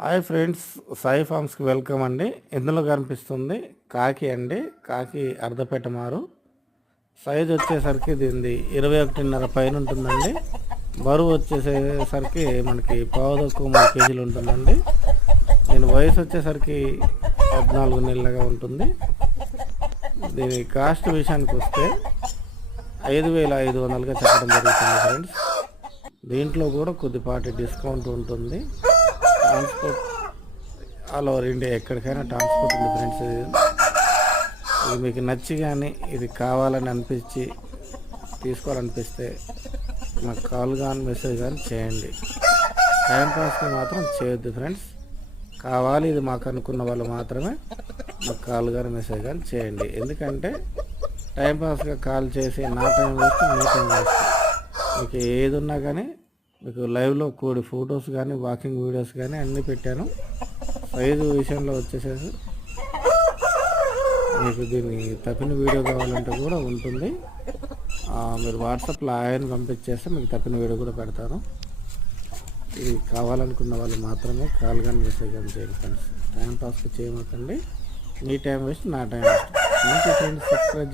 Hi friends, Sai ఫార్మ్స్కి welcome అండి. ఇందులో కనిపిస్తుంది కాకి అండి. కాకి అర్ధపేట మారు. సైజ్ వచ్చేసరికి దీనిది 21.5 పైన ఉంటుందండి. బరువు వచ్చేసరికి మనకి పావుదక్కువ 3 కేజీలు ఉంటుందండి. దీని వయసు వచ్చేసరికి 14 నెలలుగా ఉంటుంది. దీని కాస్ట్ విషయానికి వస్తే 5,500గా చెప్పడం జరుగుతుంది ఫ్రెండ్స్. దీంట్లో కూడా కొద్దిపాటి డిస్కౌంట్ ఉంటుంది. ట్రాన్స్పోర్ట్ ఆల్ ఓవర్ ఇండియా ఎక్కడికైనా ట్రాన్స్పోర్ట్ ఉంది ఫ్రెండ్స్. ఇది మీకు నచ్చి కానీ ఇది కావాలని అనిపించి తీసుకోవాలనిపిస్తే నాకు కాల్ కానీ మెసేజ్ కానీ చేయండి. టైంపాస్కి మాత్రం చేయొద్దు ఫ్రెండ్స్. కావాలి ఇది మాకు అనుకున్న వాళ్ళు మాత్రమే నాకు కాల్ కానీ మెసేజ్ కానీ చేయండి. ఎందుకంటే టైంపాస్గా కాల్ చేసి నా టైం వేస్తే మీ టైం వేస్తే మీకు ఏది ఉన్నా కానీ మీకు లైవ్లో కూడి ఫొటోస్ కానీ వాకింగ్ వీడియోస్ కానీ అన్నీ పెట్టాను. సైజు విషయంలో వచ్చేసేసి మీకు దీన్ని తప్పిన వీడియో కావాలంటే కూడా ఉంటుంది. మీరు వాట్సాప్లో ఆయన పంపించేస్తే మీకు తప్పిన వీడియో కూడా పెడతాను. ఇది కావాలనుకున్న వాళ్ళు మాత్రమే కాల్ కానీ మెసేజ్ కానీ చేయండి ఫ్రెండ్స్. టైం పాస్కి చేయమాకండి. మీ టైం వేస్ట్, నా టైం వేస్ట్. మంచి ఫ్రెండ్స్ సబ్స్క్రైబ్